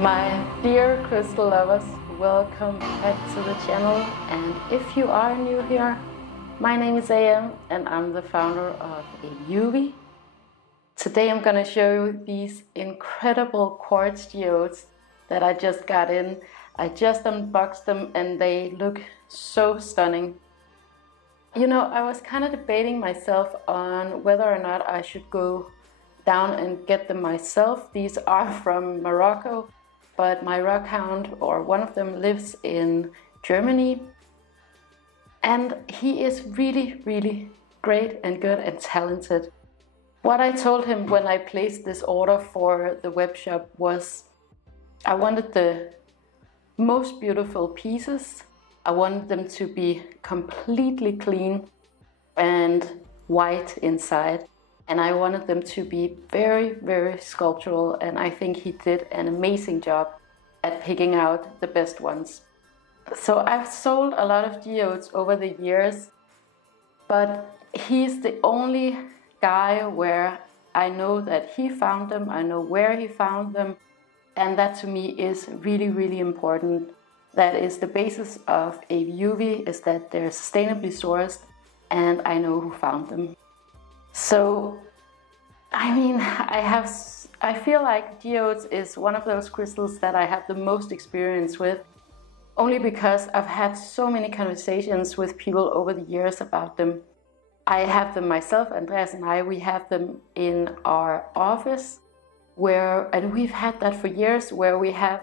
My dear crystal lovers, welcome back to the channel, and if you are new here, my name is AM and I'm the founder of AVIUVI. Today I'm going to show you these incredible quartz geodes that I just got in. I just unboxed them and they look so stunning. You know, I was kind of debating myself on whether or not I should go down and get them myself. These are from Morocco, but my rock hound, or one of them, lives in Germany. And he is really great and good and talented. What I told him when I placed this order for the web shop was I wanted the most beautiful pieces. I wanted them to be completely clean and white inside. And I wanted them to be very sculptural, and I think he did an amazing job at picking out the best ones. So I've sold a lot of geodes over the years, but he's the only guy where I know that he found them, I know where he found them, and that to me is really important. That is the basis of AVIUVI, is that they're sustainably sourced and I know who found them. So, I mean, I feel like geodes is one of those crystals that I have the most experience with, only because I've had so many conversations with people over the years about them. I have them myself, Andreas and I, we have them in our office, and we've had that for years, where we have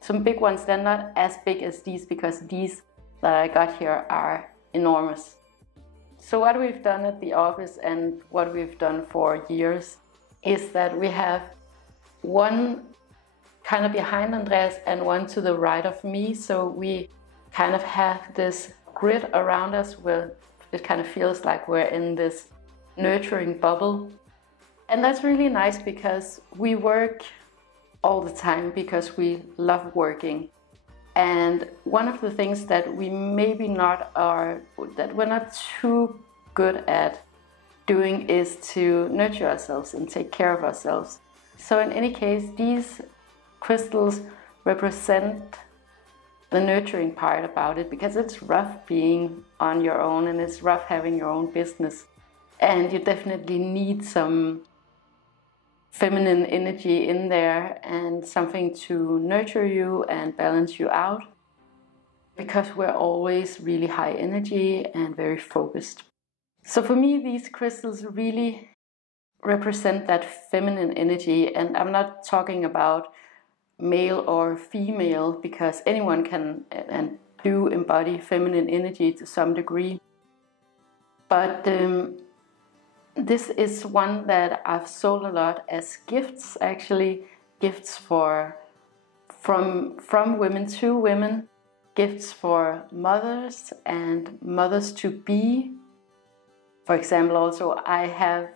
some big ones. They're not as big as these, because these that I got here are enormous. So what we've done at the office, and what we've done for years, is that we have one kind of behind Andreas and one to the right of me. So we kind of have this grid around us where it kind of feels like we're in this nurturing bubble. And that's really nice, because we work all the time because we love working. And one of the things that we maybe that we're not too good at doing is to nurture ourselves and take care of ourselves. So in any case, these crystals represent the nurturing part about it, because it's rough being on your own and it's rough having your own business. And you definitely need some feminine energy in there and something to nurture you and balance you out, because we're always really high energy and very focused. So for me, these crystals really represent that feminine energy, and I'm not talking about male or female, because anyone can and do embody feminine energy to some degree. But this is one that I've sold a lot as gifts, actually. Gifts from women to women. Gifts for mothers and mothers to be. For example, also I have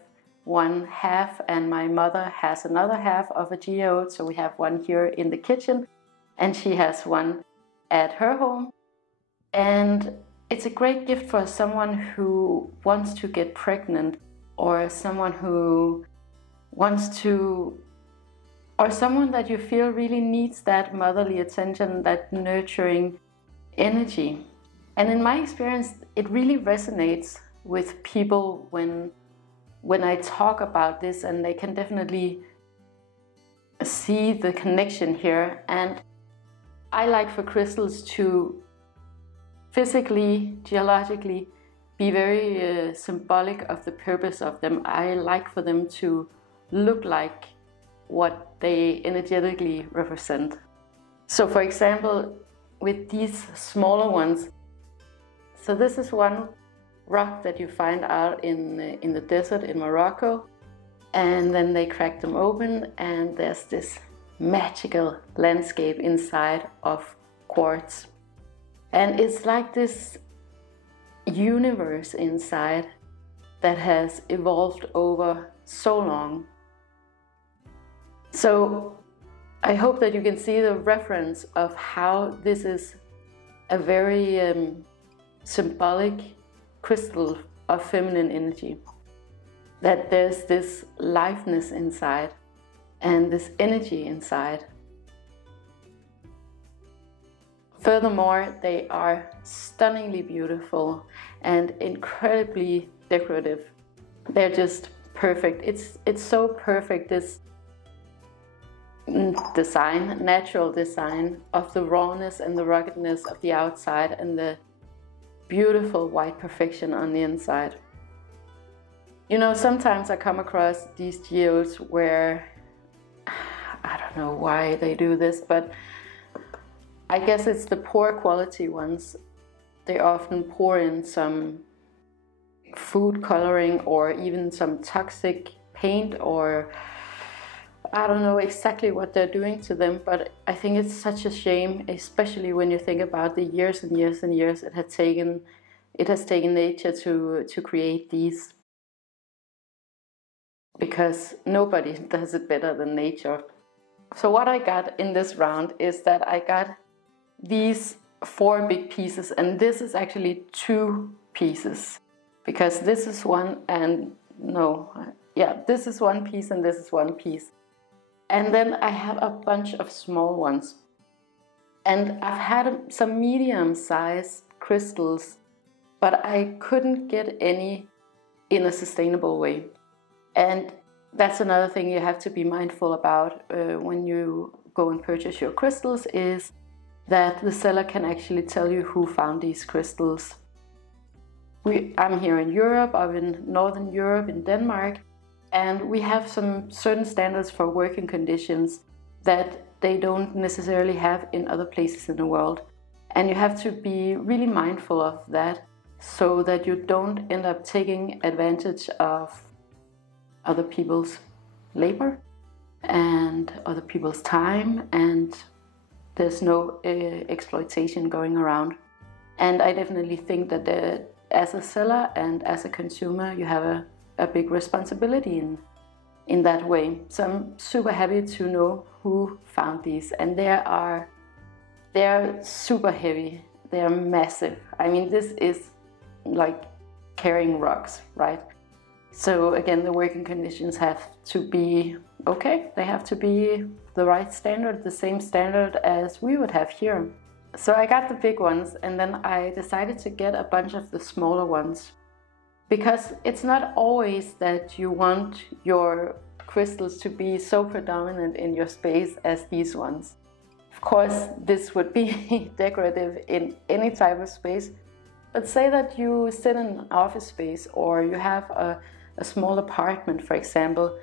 one half and my mother has another half of a geode. So we have one here in the kitchen and she has one at her home. And it's a great gift for someone who wants to get pregnant, or someone who wants to, or someone that you feel really needs that motherly attention, that nurturing energy. And in my experience, it really resonates with people when I talk about this, and they can definitely see the connection here. And I like for crystals to physically, geologically, be very symbolic of the purpose of them. I like for them to look like what they energetically represent. So for example, with these smaller ones, so this is one rock that you find out in the desert in Morocco, and then they crack them open and there's this magical landscape inside of quartz. And it's like this universe inside that has evolved over so long. So I hope that you can see the reference of how this is a very symbolic crystal of feminine energy. That there's this liveness inside and this energy inside. Furthermore, they are stunningly beautiful and incredibly decorative. They're just perfect. It's so perfect, this design, natural design of the rawness and the ruggedness of the outside and the beautiful white perfection on the inside. You know, sometimes I come across these geodes where, I don't know why they do this, but I guess it's the poor quality ones. They often pour in some food coloring or even some toxic paint, or I don't know exactly what they're doing to them, but I think it's such a shame, especially when you think about the years and years and years it has taken nature to create these, because nobody does it better than nature. So what I got in this round is that I got these 4 big pieces, and this is actually 2 pieces, because this is one and this is 1 piece and this is 1 piece. And then I have a bunch of small ones. And I've had some medium-sized crystals, but I couldn't get any in a sustainable way. And that's another thing you have to be mindful about when you go and purchase your crystals, is that the seller can actually tell you who found these crystals. I'm here in Europe, I'm in Northern Europe, in Denmark, and we have some certain standards for working conditions that they don't necessarily have in other places in the world. And you have to be really mindful of that, so that you don't end up taking advantage of other people's labor and other people's time, and there's no exploitation going around. And I definitely think that as a seller and as a consumer, you have a big responsibility in that way. So I'm super happy to know who found these, and they're super heavy. They're massive. I mean, this is like carrying rocks, right? So again, the working conditions have to be okay. They have to be the right standard, the same standard as we would have here. So I got the big ones, and then I decided to get a bunch of the smaller ones, because it's not always that you want your crystals to be so predominant in your space as these ones. Of course, this would be decorative in any type of space, but say that you sit in an office space, or you have a small apartment, for example.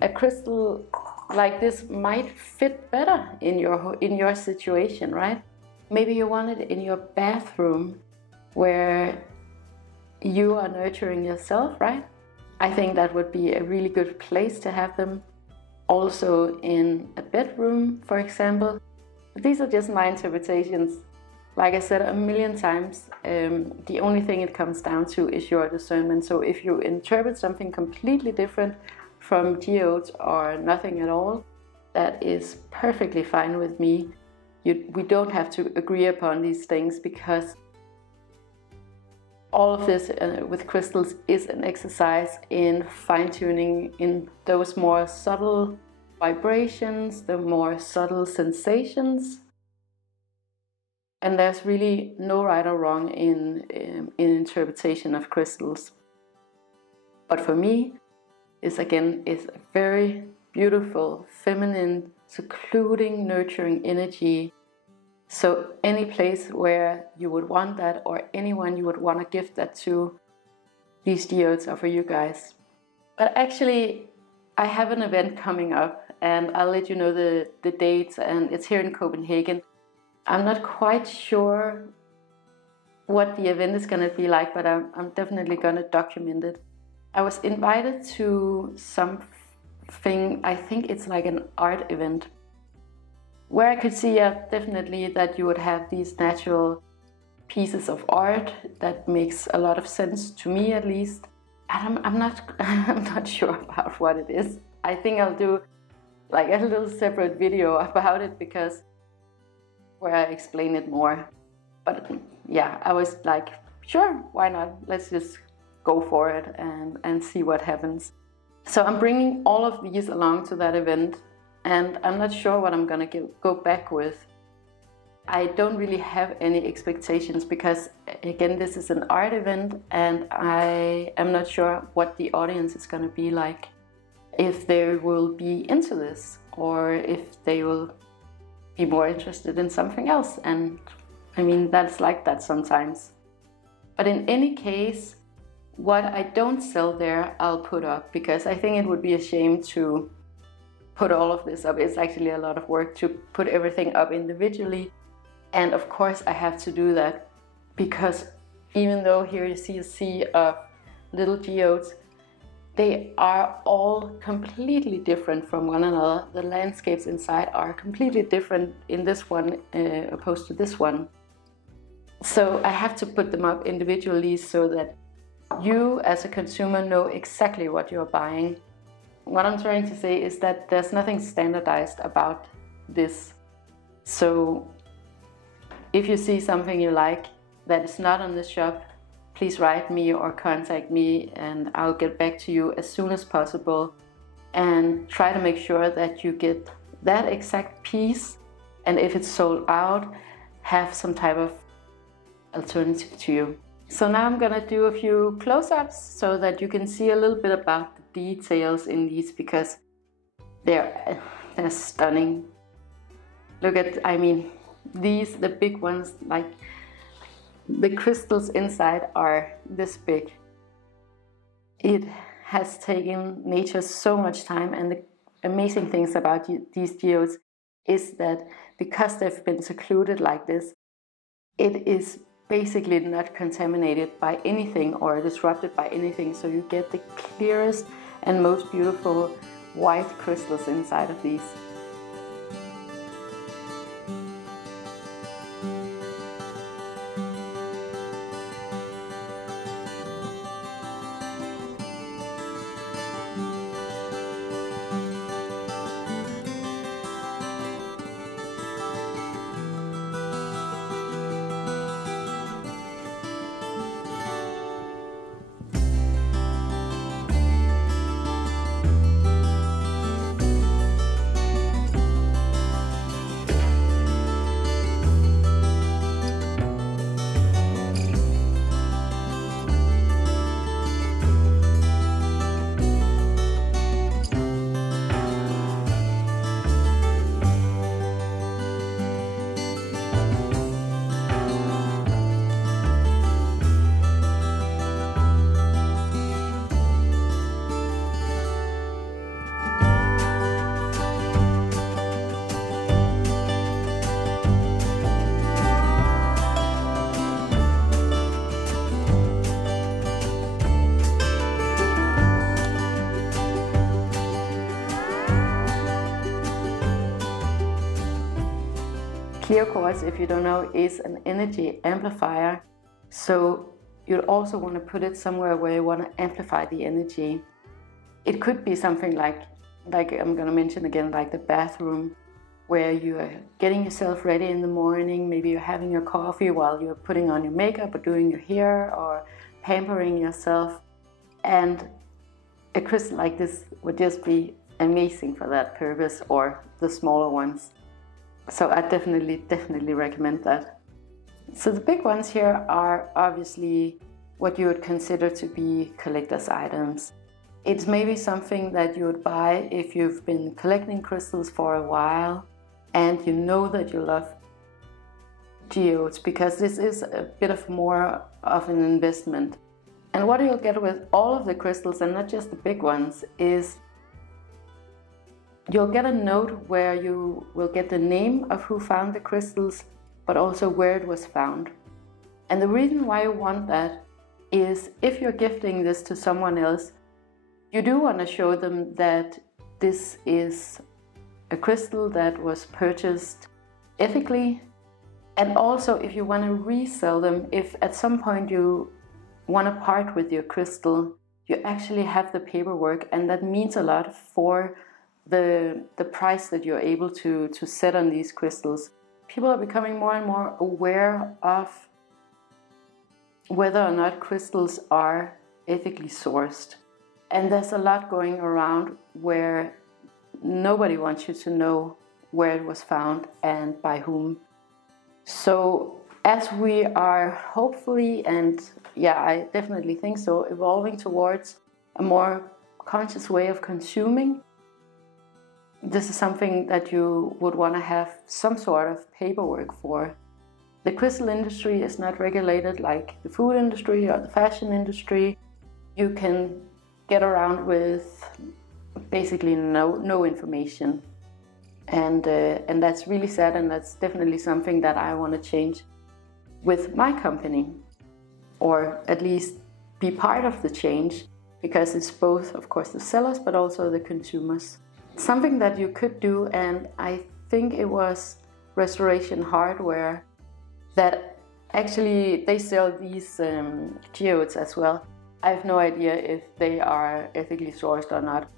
A crystal like this might fit better in your situation, right? Maybe you want it in your bathroom where you are nurturing yourself, right? I think that would be a really good place to have them. Also in a bedroom, for example. These are just my interpretations. Like I said a million times, the only thing it comes down to is your discernment. So if you interpret something completely different from geodes or nothing at all, that is perfectly fine with me. We don't have to agree upon these things, because all of this with crystals is an exercise in fine-tuning in those more subtle vibrations, the more subtle sensations. And there's really no right or wrong in interpretation of crystals. But for me, this again is a very beautiful, feminine, secluding, nurturing energy. So any place where you would want that, or anyone you would want to gift that to, these geodes are for you guys. But actually, I have an event coming up, and I'll let you know the dates, and it's here in Copenhagen. I'm not quite sure what the event is going to be like, but I'm definitely going to document it. I was invited to something, I think it's like an art event, where I could see definitely that you would have these natural pieces of art that makes a lot of sense to me, at least. And I'm not sure about what it is. I think I'll do like a little separate video about it, because where I explain it more. But yeah, I was like, sure, why not? Let's just go for it and see what happens. So I'm bringing all of these along to that event, and I'm not sure what I'm gonna go back with. I don't really have any expectations because, again, this is an art event and I am not sure what the audience is going to be like. If they will be into this or if they will be more interested in something else. And I mean, that's like that sometimes. But in any case, what I don't sell there, I'll put up, because I think it would be a shame to put all of this up. It's actually a lot of work to put everything up individually. And of course I have to do that because even though here you see a sea of little geodes, they are all completely different from one another. The landscapes inside are completely different in this one opposed to this one. So I have to put them up individually so that you as a consumer know exactly what you're buying. What I'm trying to say is that there's nothing standardized about this. So if you see something you like that is not on the shop, please write me or contact me and I'll get back to you as soon as possible and try to make sure that you get that exact piece, and if it's sold out, have some type of alternative to you. So now I'm gonna do a few close-ups so that you can see a little bit about the details in these, because they're stunning. Look at, I mean, these, the big ones, like the crystals inside are this big. It has taken nature so much time, and the amazing things about these geodes is that because they've been secluded like this, it is basically not contaminated by anything or disrupted by anything, so you get the clearest and most beautiful white crystals inside of these. Clear quartz, if you don't know, is an energy amplifier. So you'd also want to put it somewhere where you want to amplify the energy. It could be something like I'm going to mention again, like the bathroom, where you are getting yourself ready in the morning. Maybe you're having your coffee while you're putting on your makeup or doing your hair or pampering yourself. And a crystal like this would just be amazing for that purpose, or the smaller ones. So I definitely recommend that. So the big ones here are obviously what you would consider to be collector's items. It's maybe something that you would buy if you've been collecting crystals for a while and you know that you love geodes, because this is a bit of more of an investment. And what you'll get with all of the crystals, and not just the big ones, is you'll get a note where you will get the name of who found the crystals, but also where it was found. And the reason why you want that is if you're gifting this to someone else, you do want to show them that this is a crystal that was purchased ethically. And also if you want to resell them, if at some point you want to part with your crystal, you actually have the paperwork, and that means a lot for the price that you're able to set on these crystals. People are becoming more and more aware of whether or not crystals are ethically sourced. And there's a lot going around where nobody wants you to know where it was found and by whom. So as we are hopefully, and yeah, I definitely think so, evolving towards a more conscious way of consuming, this is something that you would want to have some sort of paperwork for. The crystal industry is not regulated like the food industry or the fashion industry. You can get around with basically no information. And that's really sad, and that's definitely something that I want to change with my company, or at least be part of the change, because it's both, of course, the sellers but also the consumers. Something that you could do, and I think it was Restoration Hardware that actually they sell these geodes as well. I have no idea if they are ethically sourced or not,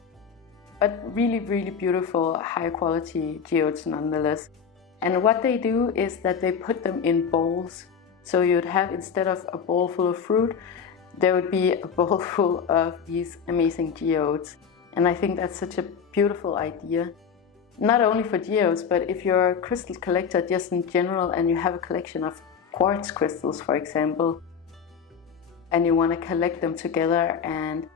but really, really beautiful, high quality geodes nonetheless. And what they do is that they put them in bowls. So you'd have, instead of a bowl full of fruit, there would be a bowl full of these amazing geodes. And I think that's such a beautiful idea. Not only for geodes, but if you're a crystal collector just in general and you have a collection of quartz crystals, for example, and you want to collect them together and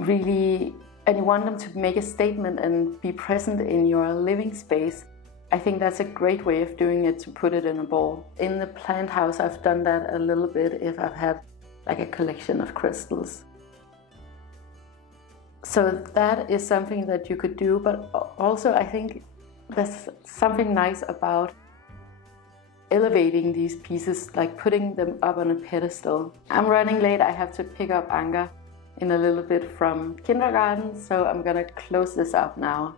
really, and you want them to make a statement and be present in your living space, I think that's a great way of doing it, to put it in a bowl. In the plant house, I've done that a little bit if I've had like a collection of crystals. So that is something that you could do, but also I think there's something nice about elevating these pieces, like putting them up on a pedestal. I'm running late, I have to pick up Anka in a little bit from kindergarten, so I'm gonna close this up now.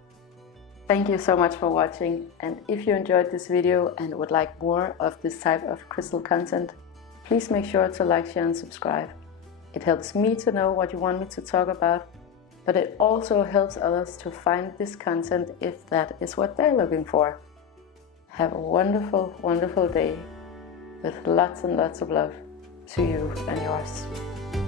Thank you so much for watching, and if you enjoyed this video and would like more of this type of crystal content, please make sure to like, share and subscribe. It helps me to know what you want me to talk about, but it also helps others to find this content if that is what they're looking for. Have a wonderful, wonderful day with lots and lots of love to you and yours.